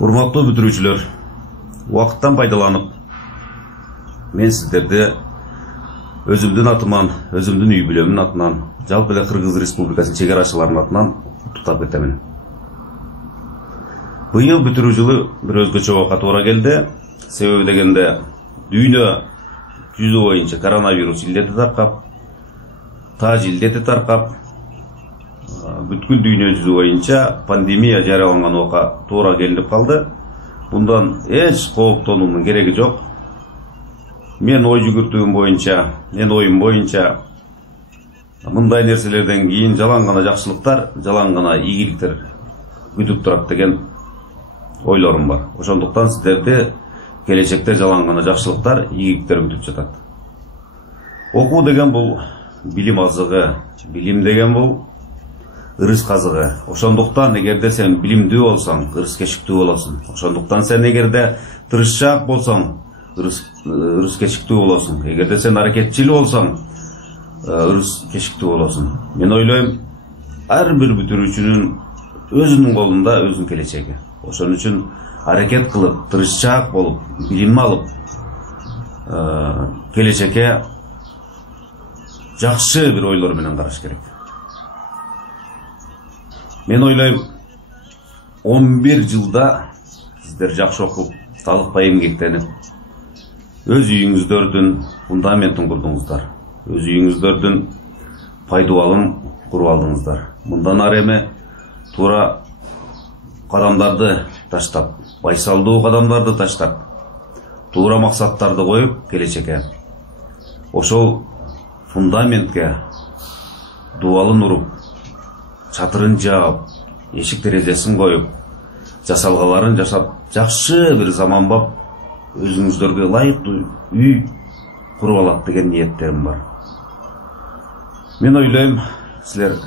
Урматтуу бүтүрүүчүлөр, убакыттан пайдаланып, мен сиздерди өзүмдүн атыман, өзүмдүн үй бүлөмдүн атынан, жалпы эле Кыргыз Республикасынын чек арачыларынын атынан куттуктап кетемин. Быйыл бүтүрүү жылы бир өзгөчө убакка туура келди. Себеби дегенде дүйнө жүзү боюнча коронавирус илдети таркап, таж илдети таркап, бүткүл дүйнө жүзү боюнча пандемия жарыяланган убакка туура келип калды. Bundan эч кооптонуунун кереги жок. Мен ой жүгүртүүм боюнча, мен оюм боюнча мындай нерселерден кийин жалаң гана жакшылыктар, жалаң гана ийгиликтер күтүп турат деген ойлорум бар. Ошондуктан сиздерди келечекте жалаң гана жакшылыктар, ийгиликтер күтүп жатат. Окуу деген бул билим азыгы, билим деген бул ырыс казыгы. Ошондуктан эгерде сен билимдүү болсоң, ырыс кечиктүү болосуң. Ошондуктан сен эгерде тырышчаак болсоң, ырыс кечиктүү болосуң. Эгерде сен аракетчил болсоң, ырыс кечиктүү болосуң. Мен ойлойм, ар бир бүтүрүүчүнүн өзүнүн колунда өзүнүн келечеги. Ошон үчүн аракет кылып, тырышчаак болуп, билим алып, келечекке жакшы бир ойлор менен караш керек. Мен ойлойм, 11 жылда сиздер жакшы окуп, талыкпай эмгектенип, өз үйүңүздөрдүн фундаментин курдуңуздар. Өз үйүңүздөрдүн пайдубалын куруп алдыңыздар. Мындан ары эми туура кадамдарды таштап, байсалдуу кадамдарды таштап, туура максаттарды коюп келечекке. Ошол фундаментке дубалын уруп, чатырын жаап, эшик терезесин коюп, жасалгаларын жашап, жакшы бир заманбап өзүңүздөргө ылайыктуу үй куруп алат деген ниеттерим бар. Мен ойлойм, силер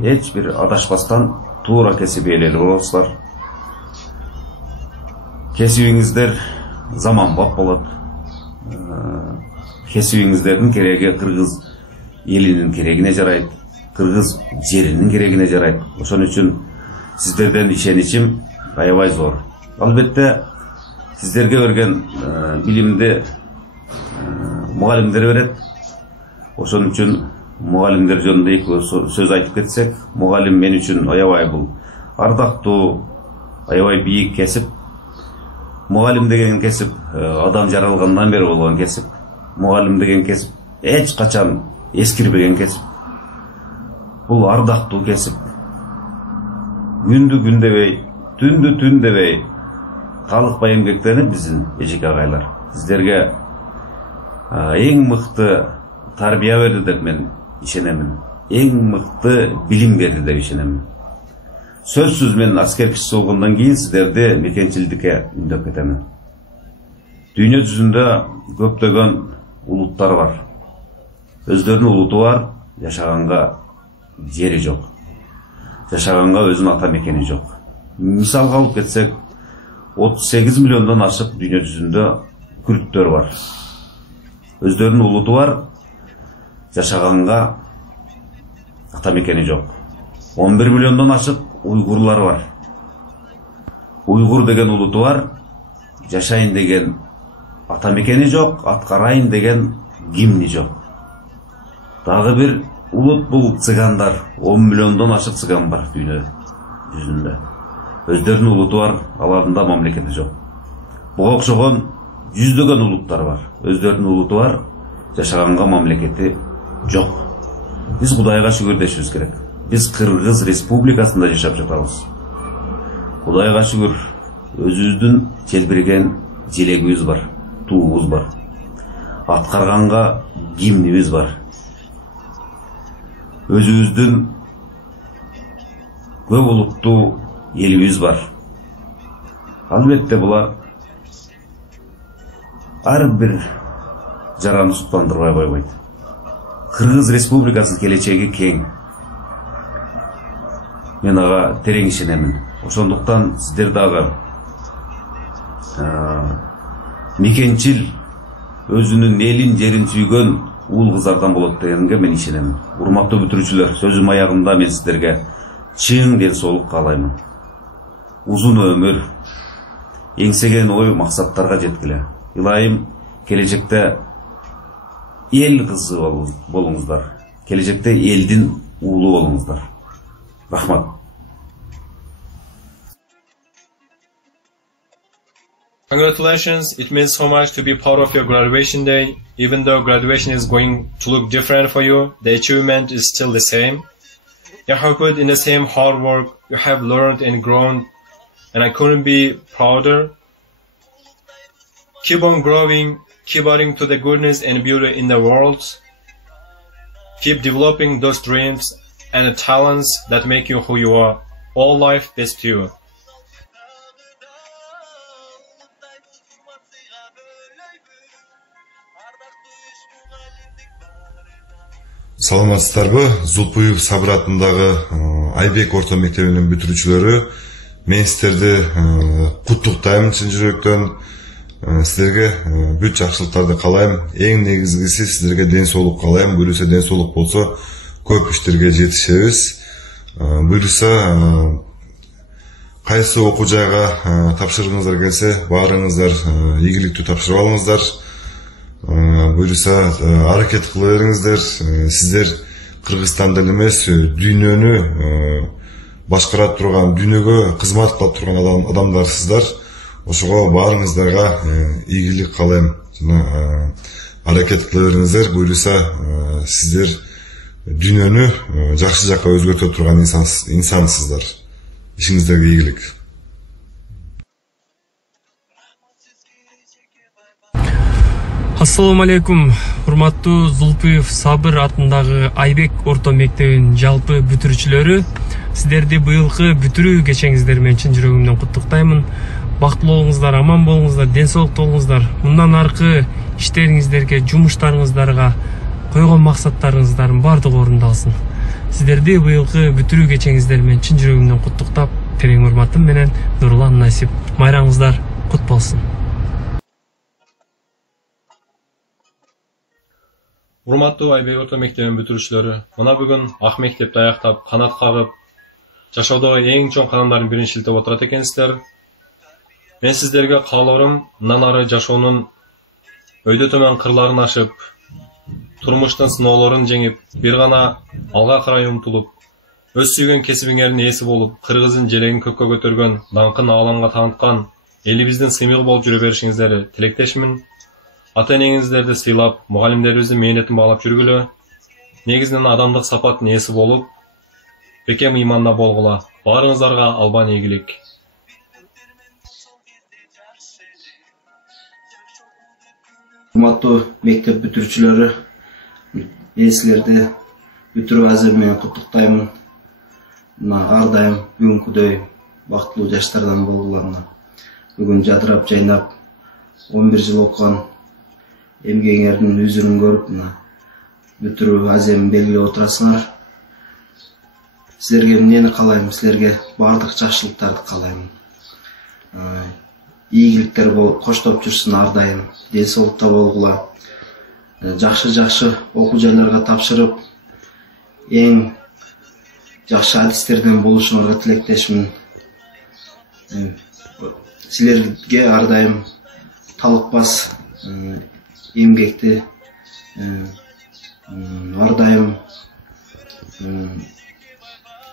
эч бир адашпастан туура кесип ээлери болосуздар. Кесибиңиздер заманбап болот. Кесибиңиздердин кереги Кыргыз элинин керегине жарайт, Кыргыз жеринин керегине жарайт. Ошон үчүн сиздерден ишеничим аябай зор. Албетте сиздерге берген билимди мугалимдер берет. Ошон үчүн мугалимдер жөнүндө эки сөз айтып кетсек, мугалим мен үчүн аябай бул ардактуу, аябай бийик кесип. Мугалим деген кесип адам жаралгандан бери болгон кесип. Мугалим деген кесип эч качан эскирбеген кесип. Бул ардактуу кесип. Күндү күн дебей, түндү түн дебей талыкпай эмгектенип биздин эжеке агайлар сиздерге эң мыкты тарбия берди деп мен ишенемин. Эң мыкты билим берди деп ишенемин. Сөзсүз мен аскер кишиси болгондон кийин сиздерди мекенчилдикке үндөп кетемин. Дүйнө жүзүндө көптөгөн улуттар бар. Өздөрүнүн улуту бар, жашаганга жери жок. Жашаганга өзүнүн ата мекени жок. Мисалга алып кетсек, 38 миллиондон ашык дүйнө жүзүндө күрттөр бар. Өздөрүнүн улуту бар, жашаганга ата мекени жок. 11 миллиондон ашык уйгурлар бар. Уйгур деген улуту бар, жашайын деген ата мекени жок, аткарайын деген гимни жок. Дагы бир улут бул цыгандар. 10 миллиондон ашык цыган бар дүйнө жүзүндө. Өздөрүнүн улуту бар, алардын да мамлекети жок. Буга окшогон жүздөгөн улуттар бар. Өздөрүнүн улуту бар, жашаганга мамлекети жок. Биз Кудайга шүгүр дешибиз керек. Биз Кыргыз Республикасында жашап жатабыз. Кудайга шүгүр, өзүбүздүн желбиреген желегибиз бар, туубуз бар. Аткарганга гимнибиз бар. Өзүбүздүн көп улуттуу элибиз бар. Албетте булар ар бир жараны суктандырбай койбойт. Кыргыз Республикасынын келечеги кең. Мен ага терең ишенемин. Ошондуктан сиздер дагы мекенчил, өзүнүн элин, жерин сүйгөн уул кыздардан болот дегенге мен ишенемин. Урматтуу бүтүрүүчүлөр, сөзүм аягында мен сиздерге чың ден соолук каалаймын. Uzun ömür, еңсеген ой максаттарга жеткиле. Илайым келечекте ел кызы болуңуздар. Келечекте элдин уулу болуңуздар. Рахмат. Congratulations, it means so much to be part of your graduation day. Even though graduation is going to look different for you, the achievement is still the same. You have put in the same hard work, you have learned and grown, and I couldn't be prouder. Keep on growing, keep adding to the goodness and beauty in the world. Keep developing those dreams and the talents that make you who you are. All life best to you. Саламатсыздарбы? Зулпуев Сабыр атындагы Айбек орто мектебинин бүтүрүүчүлөрү, мен сиздерди куттуктайм чын жүрөктөн. Сиздерге бүт жакшылыктарды каалайм. Эң негизгиси сиздерге ден соолук каалайм. Буюрса ден соолук болсо көп иштерге жетишебиз. Буюрса кайсы окуу жайга тапшыргыңыздар келсе, баарыңыздар ийгиликтүү тапшырып алыңыздар. Буюрса аракет кыла бериңиздер. Сиздер Кыргызстанда эмес, дүйнөнү башкара турган, дүйнөгө кызмат кылып турган адамдарсыздар. Ошого баарыңыздарга ийгилик каалайм. Аракет кыла бериңиздер. Буюрса сиздер дүйнөнү жакшы жакка өзгөртө турган инсансыздар. Ишиңиздерге ийгилик. Ассаламу алейкум, урматтуу Зулпуев Сабыр атындагы Айбек орто мектебинин жалпы бүтүрүүчүлөрү. Сиздерди быйылкы бүтүрүү кечеңиздер менен чын жүрөгүмдөн куттуктаймын. Бактылуу болуңуздар, аман болуңуздар, ден соолуктуу болуңуздар. Мындан аркы иштериңиздерге, жумуштарыңыздарга койгон максаттарыңыздардын бардыгы орундалсын. Сиздерди быйылкы бүтүрүү кечеңиздер менен чын жүрөгүмдөн куттуктап, терең урматым менен Нурлан Насип. Майрамыңыздар кут болсун. Урматтуу Айбек орто мектебинин бүтүрүүчүлөрү, мына бүгүн ак мектепти аяктап, канат кагып, жашоодогу эң чоң кадамдардын бирин шилтеп отурат экенсиздер. Мен сиздерге каалоорум, мындан ары жашоонун өйдө төмөн кырларын ашып, турмуштун сыноолорун жеңип, бир гана алга карай умтулуп, өз сүйгөн кесибиңердин ээси болуп, кыргыздын желегин көккө көтөргөн, даңкын ааламга тааныткан элибиздин сыймыгы болуп жүрө беришиңиздерди тилектешмин. Ата-энеңиздерди сыйлап, мугалимдерибиздин мээнетин баалап жүргүлө, негизинен адамдык сапаттын ээси болуп, бекем ыйманда болгула. Баарыңыздарга албан ийгилик. Урматтуу мектеп бүтүрүүчүлөрү, мен силерди бүтүрүү азыр менен куттуктаймын. Ар дайым бүгүнкүдөй бактылуу жаштардан болгула. Бүгүн жадырап жайнап 11 жыл окуган эмгегиңердин үзүрүн көрүп, бүтүрүү азем белгилеп отурасыңар. Силерге эмнени каалайм? Силерге баардык жакшылыктарды каалайм. Ийгиликтер коштоп жүрсүн ар дайым, ден соолукта болгула. Жакшы окуу жайларга тапшырып, эң жакшы адистерден болушуңарга тилектешмин. Силерге ар дайым талыкпас эмгекти, ар дайым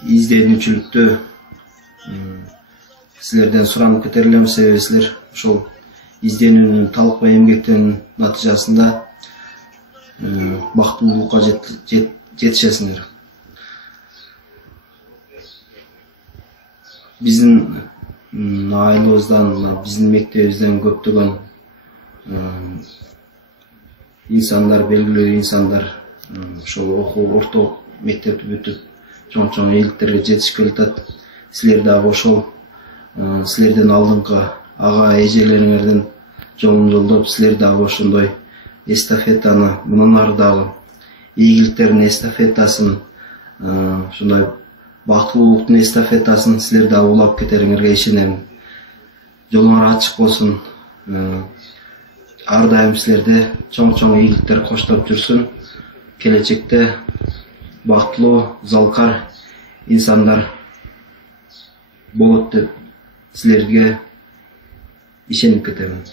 изденүүчүлүктү силерден суранып кетер элем. Себеби силер ошол изденүүнүн, талыкпай эмгектин натыйжасында бактылуулукка жетишесиңер. Биздин айылыбыздан, биздин мектебибизден көптөгөн инсандар, белгилүү инсандар ошол орто мектепти бүтүп, чоң ийгиликтерге жетишип келатат. Силер дагы ошол силерден алдыңкы ага эжелериңердин жолун жолдоп, силер дагы ошондой эстафетаны, мындан ары дагы ийгиликтердин эстафетасын, ошондой бактылуулуктун эстафетасын силер дагы улап кетериңерге ишенем. Жолуңар ачык болсун. Ар дайым силерде чоң ийгиликтер коштоп жүрсүн. Келечекте бактылуу, залкар инсандар болот деп силерге ишенип кетемин.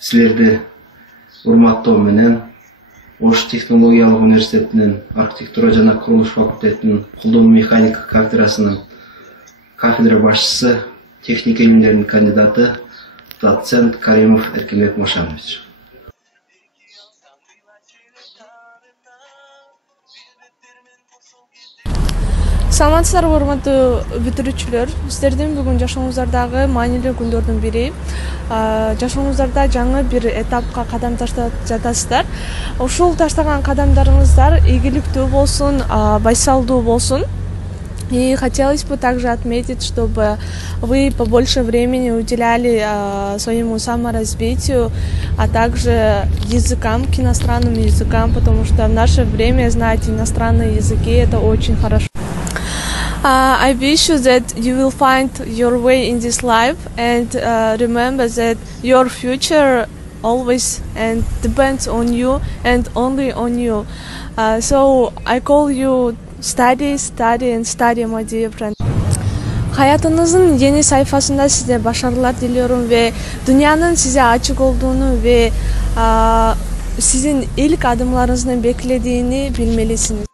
Силерди урматтоо менен Ош технологиялык университетинин архитектура жана курулуш факультетинин колдонуу механика кафедрасынын кафедра башчысы, техника илимдеринин кандидаты доцент Каримов Эркинбек Мошанович. Саламатсыздарбы, урматтуу бүтүрүүчүлөр. Сиздердин бүгүн жашооңуздардагы маанилүү күндөрдүн бири. Жашооңуздарда жаңы бир этапка кадам таштап жатасыздар. Ушул таштаган кадамдарыңыздар ийгиликтүү болсун, байсалдуу болсун. И хотелось бы также отметить, чтобы вы побольше времени уделяли своему саморазвитию, а также языкам, к иностранным языкам, потому что в наше время, знаете, иностранные языки — это очень хорошо. I wish you that you will find your way in this life, and remember that your future always and depends on you and only on you. So I call you study, my dear friend. Hayatınızın yeni sayfasında size başarılar diliyorum ve dünyanın size açık olduğunu ve sizin ilk adımlarınızın beklediğini bilmelisiniz.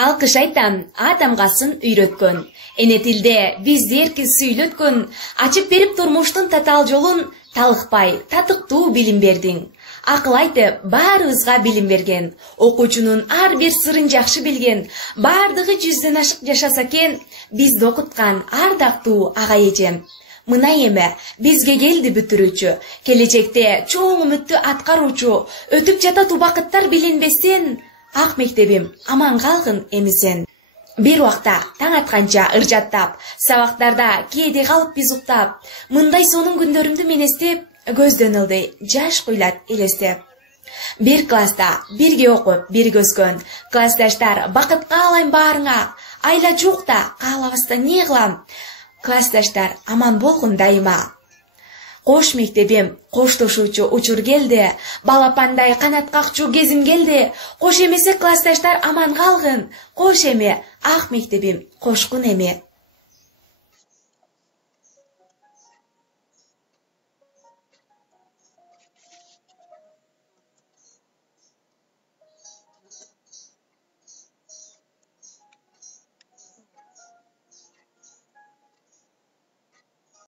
Алкыш айтам, атамгасын үйрөткөн. Эне тилде биздерки сүйлөткөн. Ачып берип турмуштун татаал жолун, талыкпай, татыктуу билим бердиң. Акыл айтып, баарыбызга билим берген. Окуучунун ар бир сырын жакшы билген. Бардыгы 100дөн ашык жашаса экен, бизди окуткан ардактуу ага эжем. Мына эме бизге келди бүтүрүүчү, келечекте чоң үмүттү аткаруучу, өтүп жатат убакыттар билинбестен, ак мектебим аман калгын эмисен. Бир убакта таң атканча ыржаттап, сабактарда кээде калып биз уктап, мындай сонун күндөрүмдү мен эстеп, көздөн ылдый жаш куйлат элестеп. Бир класста бирге окуп, бирге өскөн классташтар, бакытка алайм баарыңа, айла жукта каалабаста не кылам? Классташтар аман болгун дайыма. Кош мектебим, коштошуучу учур келди, балапандай канат какчу кезим келди. Кош эмесе классташтар аман калгын, кош эме ак мектебим кошкун эме.